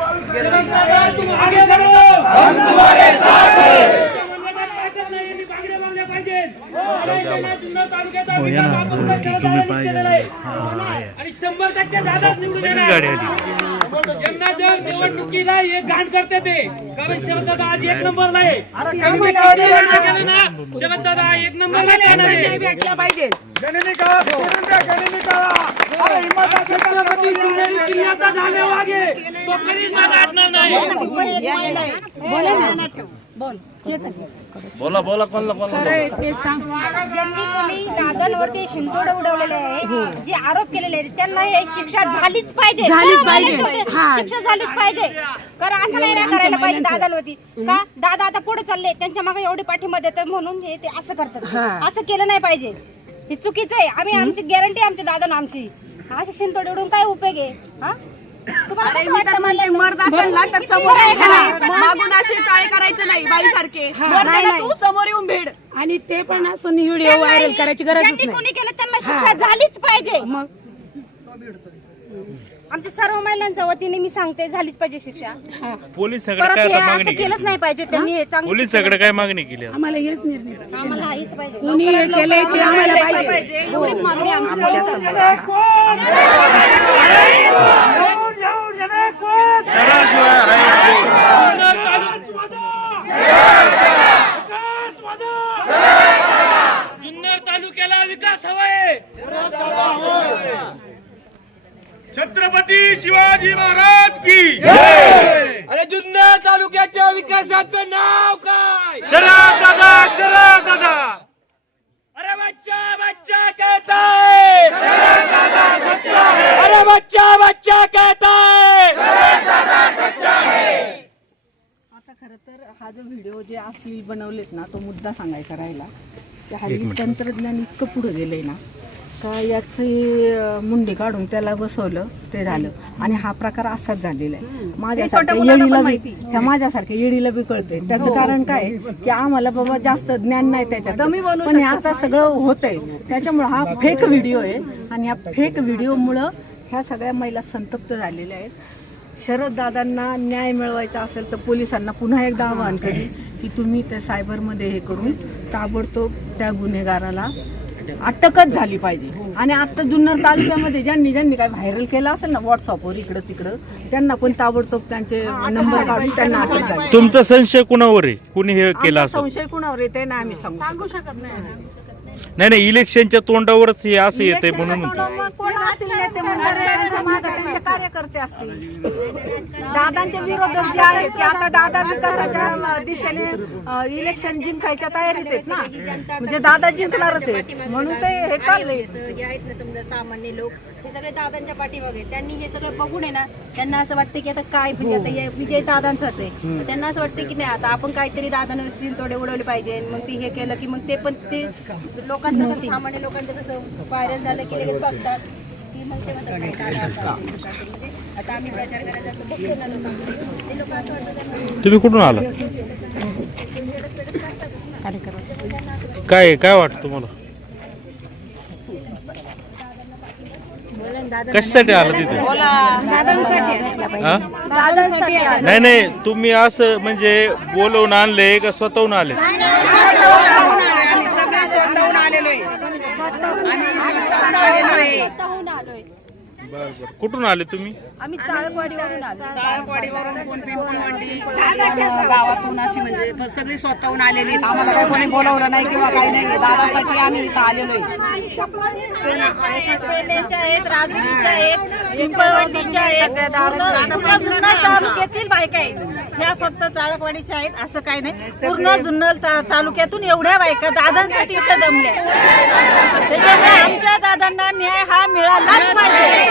तुम आगे बढ़ो हम तुम्हारे साथ हैं बांगड्या बांगड्या पाहिजे आणि शंभर टक्के दादाच निवडून येणार. यांना जर निवडणुकीला हे घाण करते ते कारण शरददादा आज एक नंबरला आहे आम्ही किती वेळा केलं ना शरददादा एक नंबरला येणार आहे छत्रपती शिवाजी किल्ल्याचा झाले वागे तो कधीच हटणार नाही बोला बोला कोणला कोणला? ते सांग. ज्यांनी कोणी दादांवरती शिंतोडे उडवलेले आहे जे आरोप केलेले आहेत त्यांना हे शिक्षा झालीच पाहिजे. झालीच का? पाहिजे. झालीच हा. शिक्षा झालीच पाहिजे. कारण असं नाही ना करायला पाहिजे दादांवरती. का? दादा आता पुढे चालले त्यांच्या मागे एवढी पाठिंबा देतात म्हणून हे ते असं करतात. असं केलं नाही पाहिजे. हे चुकीचं आहे. आम्ही आमची गॅरंटी आमच्या दादा आमची. असे शिंतोडे उडवून काय उपयोग आहे? हा? अरे कसं मी वाटतं तर म्हणले म्हणलं? मर्द असेल ना तर समोर बरं आहे उभे का राहा. नाही? मागून असे चाळे करायचे नाही बाई सारखे मर्द नाही, ना नाही. तू समोर येऊन भेड. आणि ते पण असून व्हिडिओ व्हायरल करायची गरजच ज्यांनी नाही. कोणी केलं त्यांना शिक्षा झालीच पाहिजे. मग? आमच्या सर्व महिलांच्या वतीने मी सांगते झालीच पाहिजे शिक्षा. परत काय हे आता असं मागणी केली केलंच नाही पाहिजे त्यांनी हे चांगली पोलिसाकडे काय मागणी केली आता? आम्हाला हेच निर्णय पाहिजे. आम्हाला हेच पाहिजे. कोणी हे केलंय ते आम्हाला पाहिजे. पाहिजे. एवढीच मागणी आमच्यासमोर जुन्नर तालुक्याला विकास हवाय छत्रपती शिवाजी महाराज की अरे जुन्नर तालुक्याच्या विकासाचं नाव काय? शरद दादा शरद दादा! अरे बच्चा बच्चा कहता है! अरे बच्चा बच्चा कहता है! आता खरं तर हा जो व्हिडिओ जे असली बनवलेत ना तो मुद्दा सांगायचा राहिला. हल्ली तंत्रज्ञान इतकं पुढे गेलंय ना का याचे मुंडे काढून त्याला बसवलं ते झालं. आणि हा प्रकार असाच झालेला आहे. माझ्यासारख्या येडीला बी- ह्या माझ्यासारख्या येडीला बी कळतंय. त्याचं कारण काय आहे? की आम्हाला बाबा जास्त ज्ञान नाही त्याच्यात. पण हे आता सगळं होतंय. त्याच्यामुळं हा फेक व्हिडिओ आहे. आणि या फेक व्हिडिओमुळं ह्या सगळ्या महिला संतप्त झालेल्या आहेत. शरद दादांना न्याय मिळवायचा असेल तर पोलिसांना पुन्हा एकदा आवाहन करेन की तुम्ही ते सायबरमध्ये हे करून ताबडतोब त्या गुन्हेगाराला अटकच झाली पाहिजे. आणि आता जुन्नर तालुक्यामध्ये ज्यांनी ज्यांनी काय व्हायरल केलं असेल ना व्हॉट्सअपवर इकडं तिकडं त्यांना पण ताबडतोब त्यांचे नंबर काढून त्यांना अटक झाली. तुमचा संशय कुणावर आहे? कुणी हे केलं संशय कुणावर येते ना आम्ही सांगू शकत नाही. नाही इलेक्शनच्या तोंडावरच हे असं येतंय म्हणून म्हणतो मग कोण असतील नेते मंडळी, त्यांच्या मागे त्यांचे कार्यकर्ते असतील. दादांच्या विरोधात जे आहेत आता दादा विकासाच्या दिशेने अ, इलेक्शन जिंकायच्या तयारीत आहेत ना. म्हणजे दादा जिंकणारच आहेत. म्हणून ते हे चाललंय. जे आहेत ना समजा सामान्य लोक. हे सगळे दादांच्या पाठीमागे आहेत. त्यांनी हे सगळं बघून आहे ना त्यांना असं वाटतं की आता काय म्हणजे आता हे विजय दादांचाच आहे. तर त्यांना असं वाटतं की नाही आता आपण काहीतरी दादानं तोडे उडवले पाहिजे. मग ते हे केलं की मग ते पण ते लोकांचं कसं, सामान्य लोकांचं कसं व्हायरल झालं की लगेच बघतात. की मग ते म्हणतात दादा असं म्हणजे आता आम्ही प्रचार करायला जातो बघतो ना लोकांकडे ते लोक असं वाटतं त्यांना तुम्ही कुठून आला? काय काय वाटतं तुम्हाला? कशासाठी आला तिथे? हा? नाही नाही तुम्ही असं म्हणजे बोलवून आणले का स्वतःहून आले? स्वतःहून आलोय. बर बर. कुठून आले तुम्ही? आम्ही चाळकवाडीवरून आलो. चाळकवाडीवरून कोण पिंपळवंडी गावातून अशी म्हणजे सगळी स्वतःहून आलेली आहेत. आम्हाला काही कोणी बोलवलं नाही किंवा काही नाही. दादासाठी आम्ही इथं आलेलो आहे. पेलेच्या आहेत राजुरीच्या आहेत पिंपळवंडीच्या आहेत. पूर्ण पूर्ण जुन्नर तालुक्यातील बायका आहेत. ह्या फक्त चाळकवाडीच्या आहेत असं काही नाही. पूर्ण जुन्नर ता- तालुक्यातून एवढ्या बायका दादांसाठी इथं जमल्या. दादांना न्याय हा मिळालाच पाहिजे.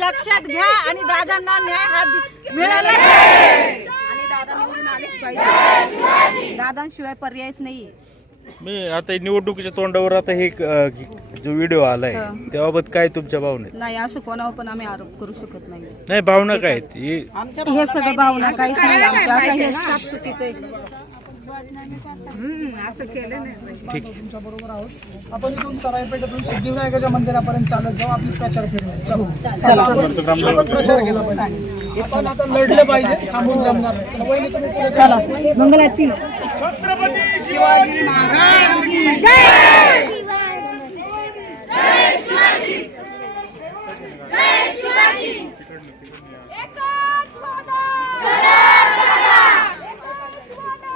लक्षात घ्या आणि दादांना न्याय हा दि- मिळालाच पाहिजे. आणि दादा निवडून आलेच पाहिजे. दादांशिवाय पर्यायच नाहीये. मी आता हे निवडणुकीच्या तोंडावर आता हे जो व्हिडिओ आलाय त्याबाबत काय तुमच्या भावना? नाही असं कोणावर पण आम्ही आरोप करू शकत नाही. नाही भावना काय हे हे सगळं भावना काहीच नाही. हे तुमच्या बरोबर आहोत. आपण इथून सरायपेठेतून सिद्धिविनायकाच्या मंदिरापर्यंत चालत जाऊ आपली प्रचार चला. आपण प्रचार केला पाहिजे. आपण आता लढलं पाहिजे थांबून जमणार नाही. मंगलाती शिवाजी महाराज!